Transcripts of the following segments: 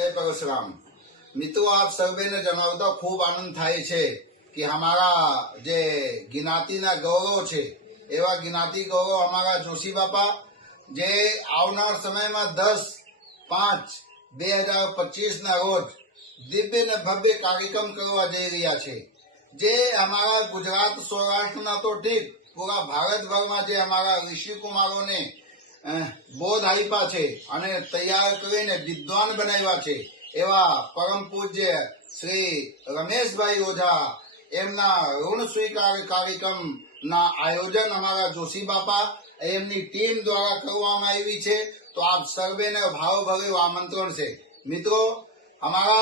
जय परशुराम। मित्रों, आप सर्वे ने जनावता खूब आनंद थाय छे कि हमारा जे गिनाती ना गौरव छे एवा गिनाती गौरव हमारा जोशी बापा जे आवनार समय में 10/5/2025 ना रोज दिव्य ने भव्य कार्यक्रम करवा जई रह्या छे। जे हमारा गुजरात सौराष्ट्र ना तो ठीक पूरा भारत भर में जे हमारा ऋषि कुमारों ने बोध आप्या छे अने तैयार करीने विद्वान बनाव्या छे एवा परम पूज्य श्री रमेशभाई ओझा एमना ऋण स्वीकार कार्यक्रम ना आयोजन अमारा जोशी बापा एमनी टीम द्वारा करवामां आवी छे। तो आप सर्वे ने भावभर्યું आमंत्रण छे। मित्रों, हमारा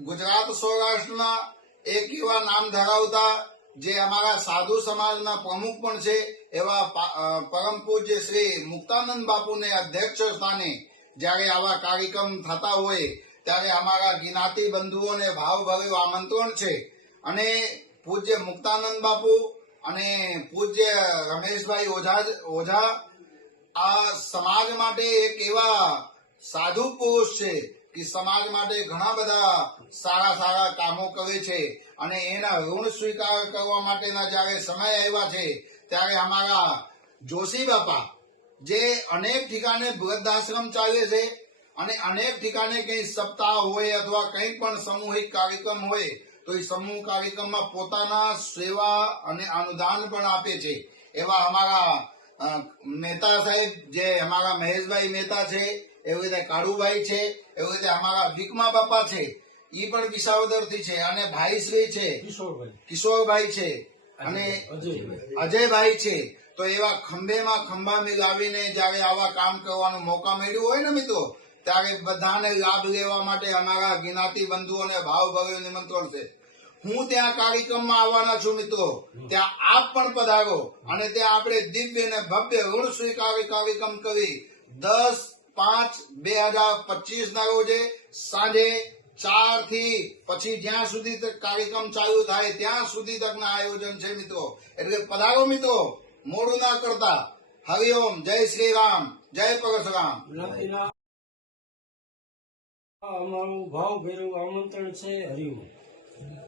गुजरात सौराष्ट्रना एक एवा नाम धरावता जे हमारा साधु समाजना प्रमुख पण छे एवा परम पूज्य श्री मुक्तानंद बापू ने अध्यक्ष स्थाने जયારે आवा कार्यक्रम थता होय त्यारे हमारा ज्ञाति बंधुओं ने भावभर्યું आमंत्रण छे अने पूज्य मुक्तानंद बापू अने पूज्य रमेशभाई ओझा आ समाज माटे एक एवा साधु पुरुष छे कि समाज माटे घणा बधा सारा सारा कामो करे छे अने एना ऋण स्वीकार करवा माटेना ज्यारे समय आव्या छे त्यारे हमारा जोशी बापा जे अनेक ठिकाणे वृद्धाश्रम चाले छे अने अनेक ठिकाणे कई सप्ताह होय अथवा कई पण सामूहिक कार्यक्रम होय तो ए समूह कार्यक्रम में पोताना सेवा अने अनुदान पण आपे छे। एवा हमारा मेहता साहेब जे हमारा महेशभाई मेहता छे, एवी रीते काळुभाई छे, एवी रीते हमारा विकमा बापा छे ई पण विसावदरथी छे अने भाईश्री छे किशोरभाई छे अने अजयभाई छे। तो एवा खंभे में खंभा मिलावीने ज्यारे आवा काम करवानो मौका मळ्यो होय ने मित्रों त्यारे बधाने लाभ लेवा माटे अमारा ज्ञाति बंधुओने भावभर्યું निमंत्रण छे। हूँ त्या कार्यक्रम में आववाना छुं मित्रों, त्या आप पण पधारो अने त्या आपणे दिव्य ने भव्य ऋण स्वीकार कार्यक्रम करी 10/5/2025 ना रोजे सांजे 4 थी पछी ज्यां सुधी तक कार्यक्रम चालू थाय त्यां सुधी तकना आयोजन छे मित्रों। एटले पधारो मित्रों, मोडुं ना करता। हरिओम, जय श्री राम, जय परशुराम। અમારું ભાવભર્યું આમંત્રણ છે. હરિઓમ.